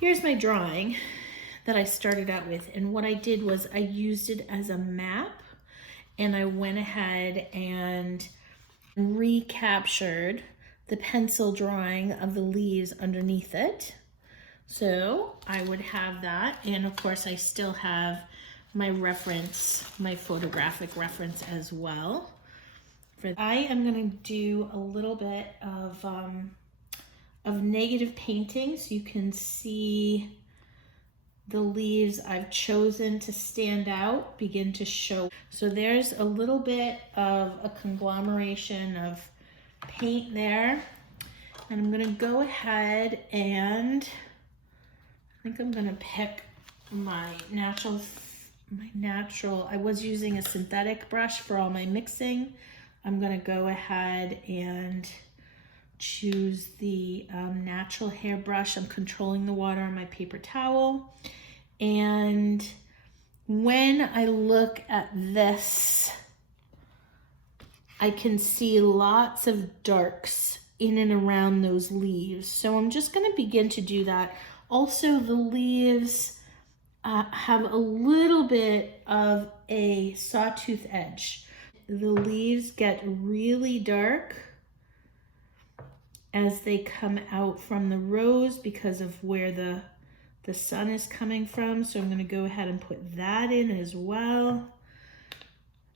Here's my drawing that I started out with, and what I did was I used it as a map, and I went ahead and recaptured the pencil drawing of the leaves underneath it. So I would have that, and of course I still have my reference, my photographic reference as well. I am going to do a little bit of negative painting so you can see the leaves I've chosen to stand out begin to show. So there's a little bit of a conglomeration of paint there. And I'm gonna go ahead and I think I'm gonna pick my natural, I was using a synthetic brush for all my mixing. I'm gonna go ahead and choose the natural hair brush. I'm controlling the water on my paper towel. And when I look at this, I can see lots of darks in and around those leaves. So I'm just going to begin to do that. Also, the leaves have a little bit of a sawtooth edge. The leaves get really dark as they come out from the rose because of where the sun is coming from. So I'm going to go ahead and put that in as well.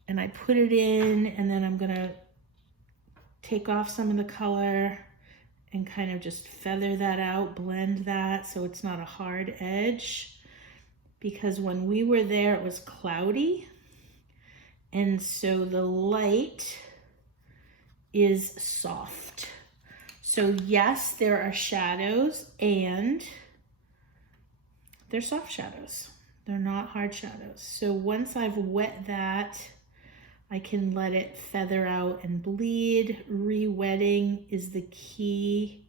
And I put it in, and then I'm going to take off some of the color and kind of just feather that out, blend that so it's not a hard edge. Because when we were there, it was cloudy. And so the light is soft. So yes, there are shadows, and they're soft shadows. They're not hard shadows. So once I've wet that, I can let it feather out and bleed. Re-wetting is the key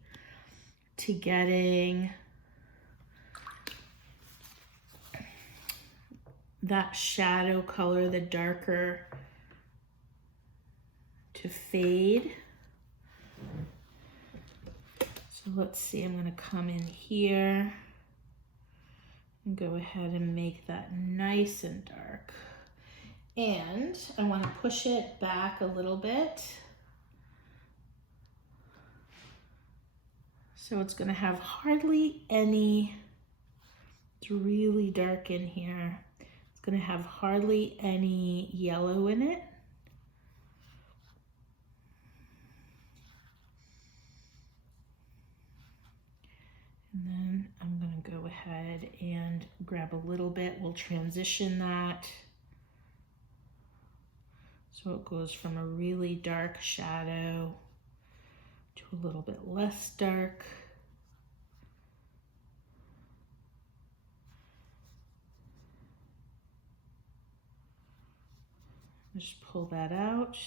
to getting that shadow color, the darker, to fade. So let's see, I'm gonna come in here and go ahead and make that nice and dark. And I want to push it back a little bit. So it's going to have hardly any, it's really dark in here. It's going to have hardly any yellow in it. And then I'm going to go ahead and grab a little bit. We'll transition that. So it goes from a really dark shadow to a little bit less dark. Just pull that out.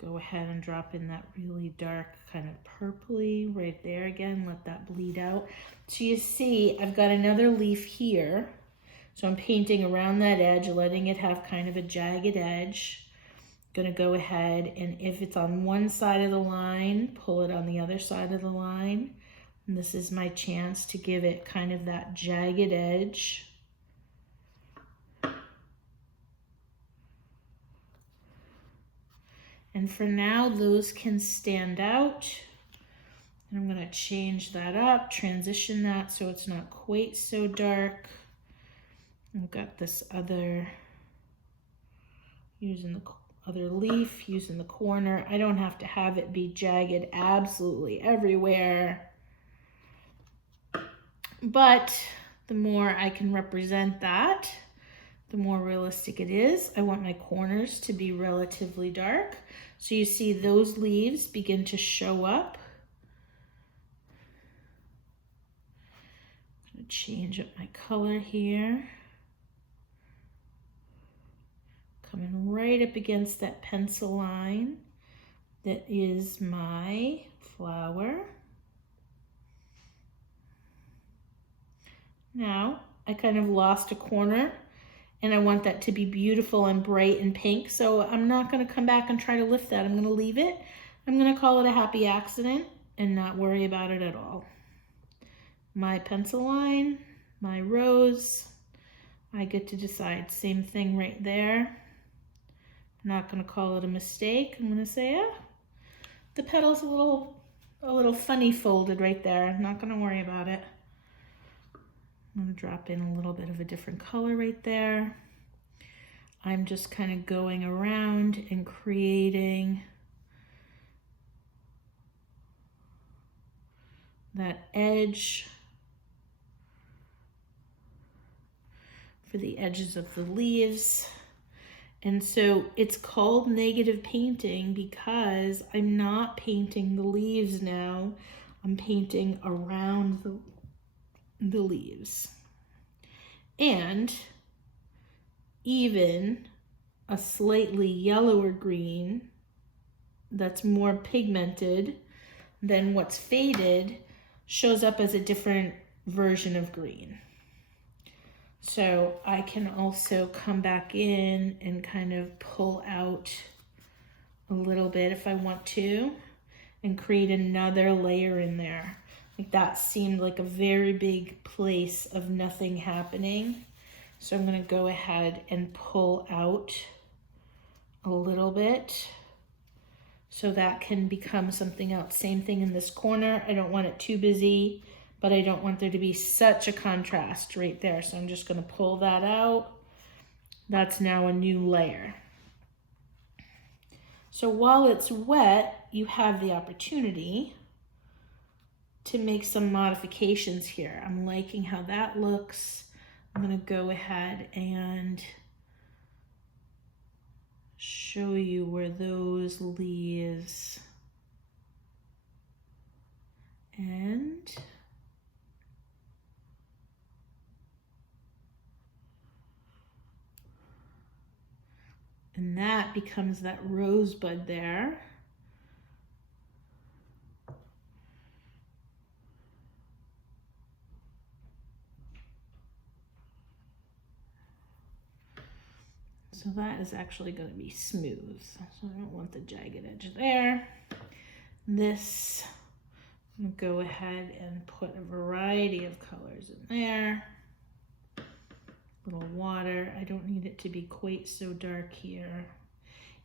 Go ahead and drop in that really dark kind of purpley right there again. Let that bleed out. So you see, I've got another leaf here. So I'm painting around that edge, letting it have kind of a jagged edge. Gonna go ahead, and if it's on one side of the line, pull it on the other side of the line. And this is my chance to give it kind of that jagged edge. And for now, those can stand out. And I'm gonna change that up, transition that so it's not quite so dark. I've got this other, using the other leaf, using the corner. I don't have to have it be jagged absolutely everywhere. But the more I can represent that, the more realistic it is. I want my corners to be relatively dark. So you see those leaves begin to show up. I'm gonna change up my color here. Coming right up against that pencil line that is my flower. Now, I kind of lost a corner, and I want that to be beautiful and bright and pink, so I'm not going to come back and try to lift that. I'm going to leave it. I'm going to call it a happy accident and not worry about it at all. my pencil line, my rose. I get to decide. Same thing right there. I'm not going to call it a mistake. I'm going to say, the petal's a little funny folded right there. I'm not going to worry about it. I'm going to drop in a little bit of a different color right there. I'm just kind of going around and creating that edge for the edges of the leaves. And so it's called negative painting because I'm not painting the leaves now. I'm painting around the leaves. And even a slightly yellower green that's more pigmented than what's faded shows up as a different version of green. So I can also come back in and kind of pull out a little bit if I want to and create another layer in there. Like that seemed like a very big place of nothing happening. So I'm going to go ahead and pull out a little bit so that can become something else. Same thing in this corner. I don't want it too busy, but I don't want there to be such a contrast right there. So I'm just going to pull that out. That's now a new layer. So while it's wet, you have the opportunity to make some modifications here. I'm liking how that looks. I'm going to go ahead and show you where those leaves end. And that becomes that rosebud there. So that is actually going to be smooth. So I don't want the jagged edge there. This, I'm going to go ahead and put a variety of colors in there. Little water. I don't need it to be quite so dark here.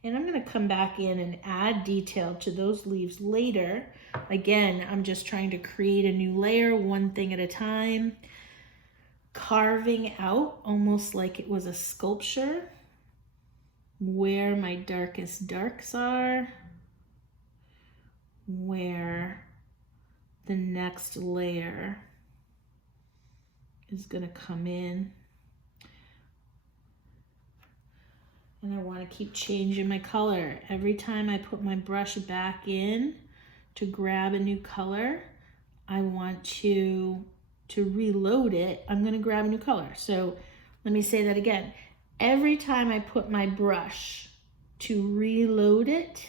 And I'm going to come back in and add detail to those leaves later. Again, I'm just trying to create a new layer, one thing at a time. Carving out almost like it was a sculpture where my darkest darks are, where the next layer is going to come in. And I want to keep changing my color. Every time I put my brush back in to grab a new color, I want to reload it. I'm going to grab a new color. So let me say that again. Every time I put my brush to reload it,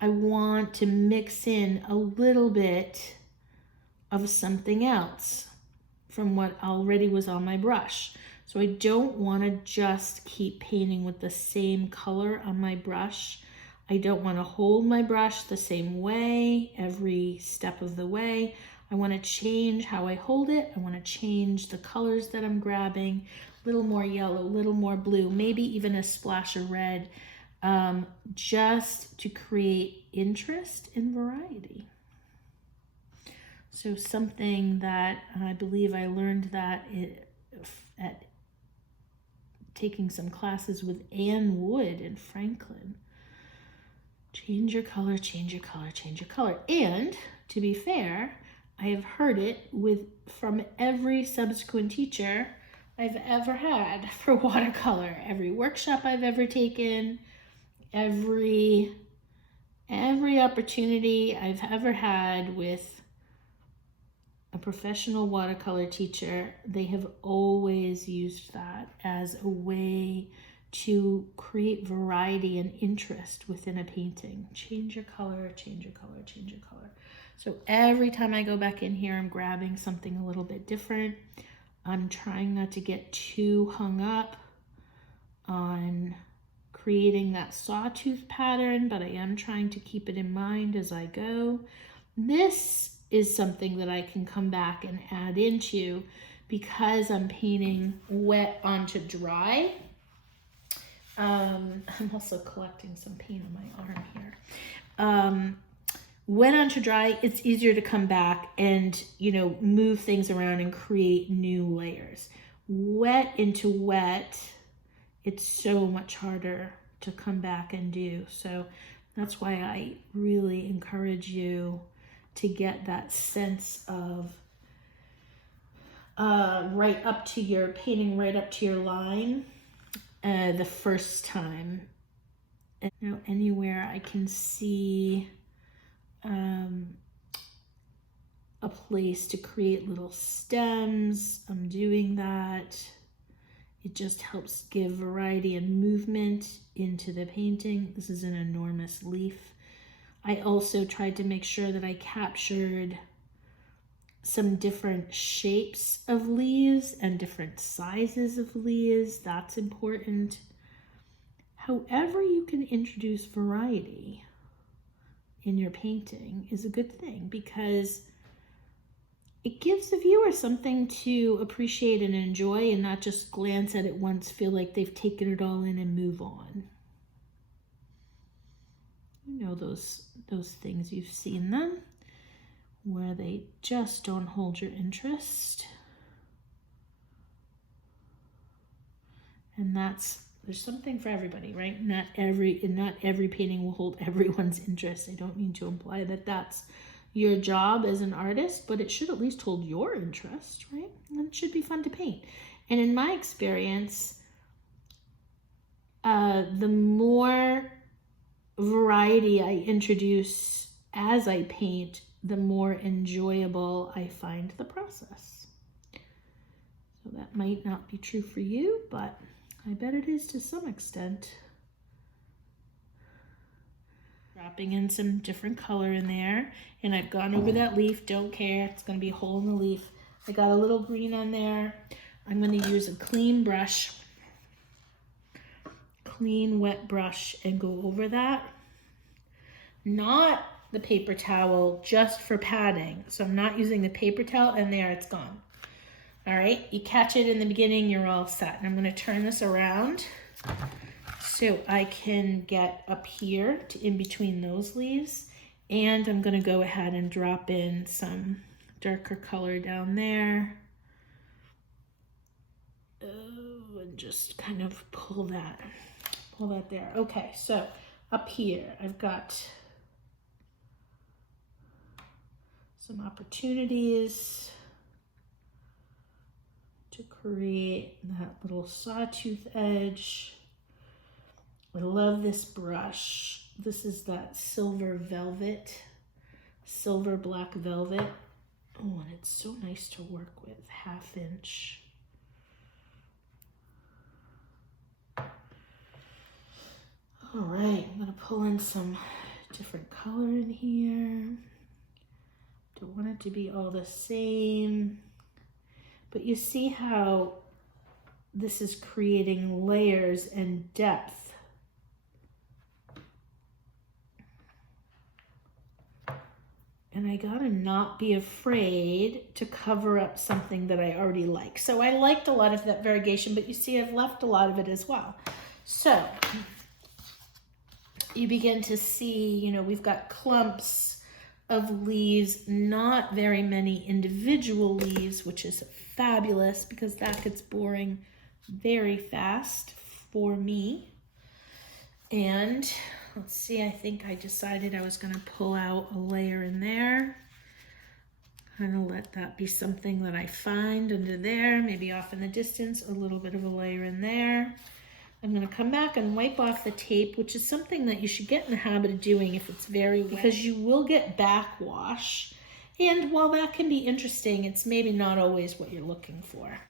I want to mix in a little bit of something else from what already was on my brush. So I don't want to just keep painting with the same color on my brush. I don't want to hold my brush the same way every step of the way. I want to change how I hold it. I want to change the colors that I'm grabbing. A little more yellow, a little more blue, maybe even a splash of red, just to create interest and variety. So something that I believe I learned that at taking some classes with Ann Wood in Franklin. Change your color, change your color, change your color. And to be fair, I have heard it from every subsequent teacher I've ever had for watercolor. Every workshop I've ever taken, every opportunity I've ever had with a professional watercolor teacher, they have always used that as a way to create variety and interest within a painting. Change your color, change your color, change your color. So every time I go back in here, I'm grabbing something a little bit different. I'm trying not to get too hung up on creating that sawtooth pattern, but I am trying to keep it in mind as I go. This is something that I can come back and add into because I'm painting wet onto dry. I'm also collecting some paint on my arm here. Wet onto dry, it's easier to come back and, you know, move things around and create new layers. Wet into wet, it's so much harder to come back and do. So that's why I really encourage you to get that sense of right up to your painting, right up to your line the first time. And now anywhere I can see a place to create little stems, I'm doing that. It just helps give variety and movement into the painting. This is an enormous leaf. I also tried to make sure that I captured some different shapes of leaves and different sizes of leaves. That's important. However you can introduce variety in your painting is a good thing, because it gives the viewer something to appreciate and enjoy and not just glance at it once, feel like they've taken it all in and move on. You know those things, you've seen them, where they just don't hold your interest. And there's something for everybody, right? Not every painting will hold everyone's interest. I don't mean to imply that that's your job as an artist, but it should at least hold your interest, right? And it should be fun to paint. And in my experience, the more variety I introduce as I paint, the more enjoyable I find the process. So that might not be true for you, but I bet it is to some extent. Dropping in some different color in there, and I've gone over that leaf, don't care, it's gonna be a hole in the leaf. I got a little green on there. I'm gonna use a clean brush, clean wet brush, and go over that. Not the paper towel, just for padding. So I'm not using the paper towel, and there it's gone. All right, you catch it in the beginning, you're all set. And I'm gonna turn this around so I can get up here to in between those leaves. And I'm gonna go ahead and drop in some darker color down there. Oh, and just kind of pull that there. Okay, so up here, I've got some opportunities to create that little sawtooth edge. I love this brush. This is that silver black velvet. Oh, and it's so nice to work with, 1/2 inch. All right, I'm gonna pull in some different color in here. Don't want it to be all the same. But you see how this is creating layers and depth. And I gotta not be afraid to cover up something that I already like. So I liked a lot of that variegation, but you see I've left a lot of it as well. So you begin to see, you know, we've got clumps of leaves, not very many individual leaves, which is fabulous because that gets boring very fast for me. And let's see, I think I decided I was gonna pull out a layer in there. Kind of let that be something that I find under there, maybe off in the distance, a little bit of a layer in there. I'm gonna come back and wipe off the tape, which is something that you should get in the habit of doing if it's very wet, because you will get backwash. And while that can be interesting, it's maybe not always what you're looking for.